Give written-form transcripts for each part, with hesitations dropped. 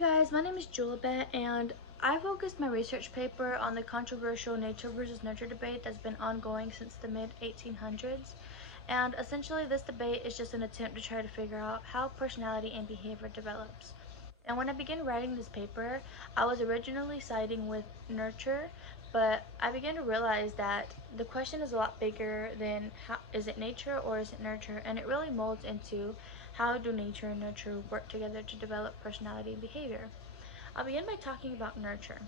Hi guys, my name is Julibet and I focused my research paper on the controversial nature versus nurture debate that's been ongoing since the mid 1800s. And essentially this debate is just an attempt to try to figure out how personality and behavior develops. And when I began writing this paper, I was originally siding with nurture, but I began to realize that the question is a lot bigger than how, is it nature or is it nurture, and it really molds into how do nature and nurture work together to develop personality and behavior. I'll begin by talking about nurture.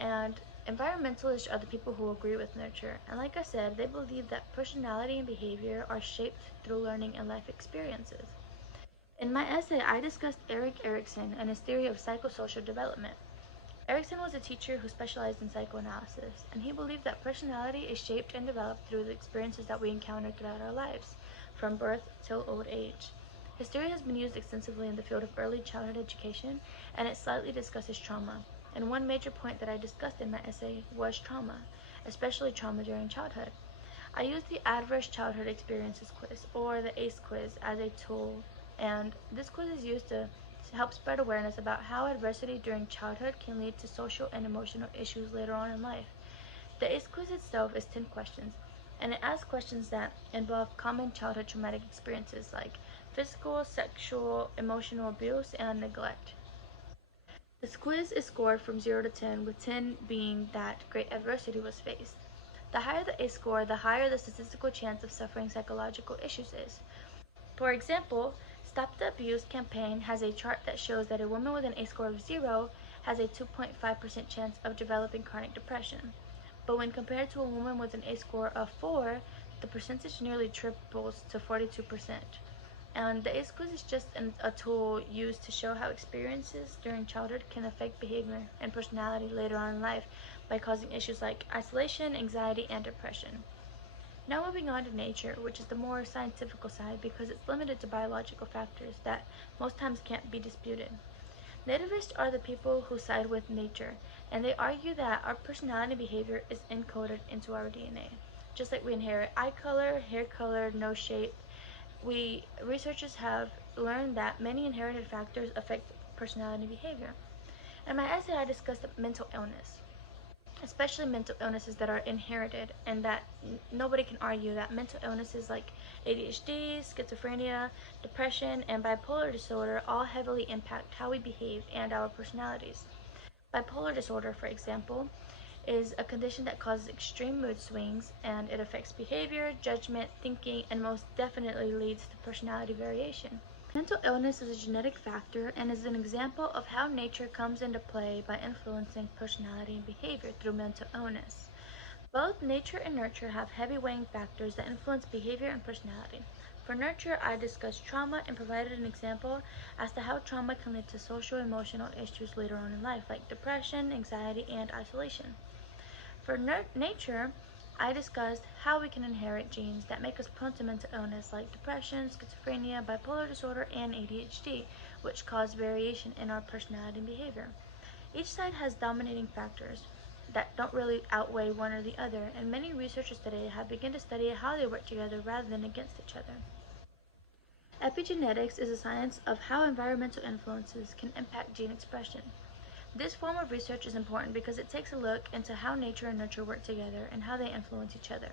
And environmentalists are the people who agree with nurture. And like I said, they believe that personality and behavior are shaped through learning and life experiences. In my essay, I discussed Erik Erikson and his theory of psychosocial development. Erikson was a teacher who specialized in psychoanalysis, and he believed that personality is shaped and developed through the experiences that we encounter throughout our lives, from birth till old age. His theory has been used extensively in the field of early childhood education, and it slightly discusses trauma. And one major point that I discussed in my essay was trauma, especially trauma during childhood. I used the Adverse Childhood Experiences quiz, or the ACE quiz, as a tool, and this quiz is used to help spread awareness about how adversity during childhood can lead to social and emotional issues later on in life. The ACE quiz itself is 10 questions, and it asks questions that involve common childhood traumatic experiences like physical, sexual, emotional abuse, and neglect. This quiz is scored from 0 to 10, with 10 being that great adversity was faced. The higher the ACE score, the higher the statistical chance of suffering psychological issues is. For example, Stop the Abuse campaign has a chart that shows that a woman with an ACE score of 0 has a 2.5% chance of developing chronic depression. But when compared to a woman with an ACE score of 4, the percentage nearly triples to 42%. And the ACE quiz is just a tool used to show how experiences during childhood can affect behavior and personality later on in life by causing issues like isolation, anxiety, and depression. Now moving on to nature, which is the more scientific side because it's limited to biological factors that most times can't be disputed. Nativists are the people who side with nature, and they argue that our personality and behavior is encoded into our DNA. Just like we inherit eye color, hair color, nose shape, researchers have learned that many inherited factors affect personality and behavior. In my essay, I discussed mental illness, especially mental illnesses that are inherited, and that nobody can argue that mental illnesses like ADHD, schizophrenia, depression, and bipolar disorder all heavily impact how we behave and our personalities. Bipolar disorder, for example, is a condition that causes extreme mood swings, and it affects behavior, judgment, thinking, and most definitely leads to personality variation. Mental illness is a genetic factor and is an example of how nature comes into play by influencing personality and behavior through mental illness. Both nature and nurture have heavy weighing factors that influence behavior and personality. For nurture, I discussed trauma and provided an example as to how trauma can lead to social and emotional issues later on in life, like depression, anxiety, and isolation. For nature, I discussed how we can inherit genes that make us prone to mental illness like depression, schizophrenia, bipolar disorder, and ADHD, which cause variation in our personality and behavior. Each side has dominating factors that don't really outweigh one or the other, and many researchers today have begun to study how they work together rather than against each other. Epigenetics is a science of how environmental influences can impact gene expression. This form of research is important because it takes a look into how nature and nurture work together and how they influence each other.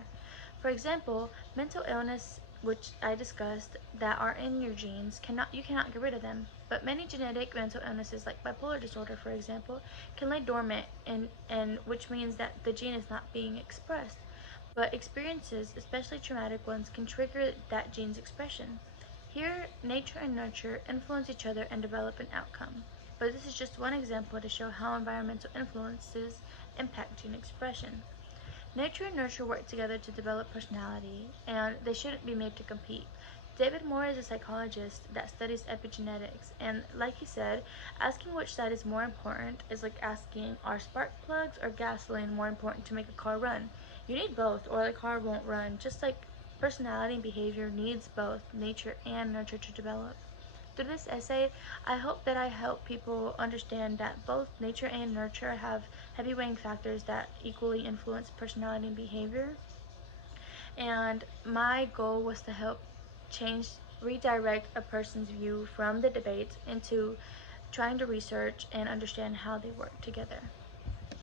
For example, mental illness, which I discussed, that are in your genes, you cannot get rid of them. But many genetic mental illnesses like bipolar disorder, for example, can lay dormant, and which means that the gene is not being expressed. But experiences, especially traumatic ones, can trigger that gene's expression. Here, nature and nurture influence each other and develop an outcome. But this is just one example to show how environmental influences impact gene expression. Nature and nurture work together to develop personality, and they shouldn't be made to compete. David Moore is a psychologist that studies epigenetics, and like he said, asking which side is more important is like asking, are spark plugs or gasoline more important to make a car run? You need both, or the car won't run, just like personality and behavior needs both nature and nurture to develop. Through this essay, I hope that I help people understand that both nature and nurture have heavy weighing factors that equally influence personality and behavior. And my goal was to help change, redirect a person's view from the debate into trying to research and understand how they work together.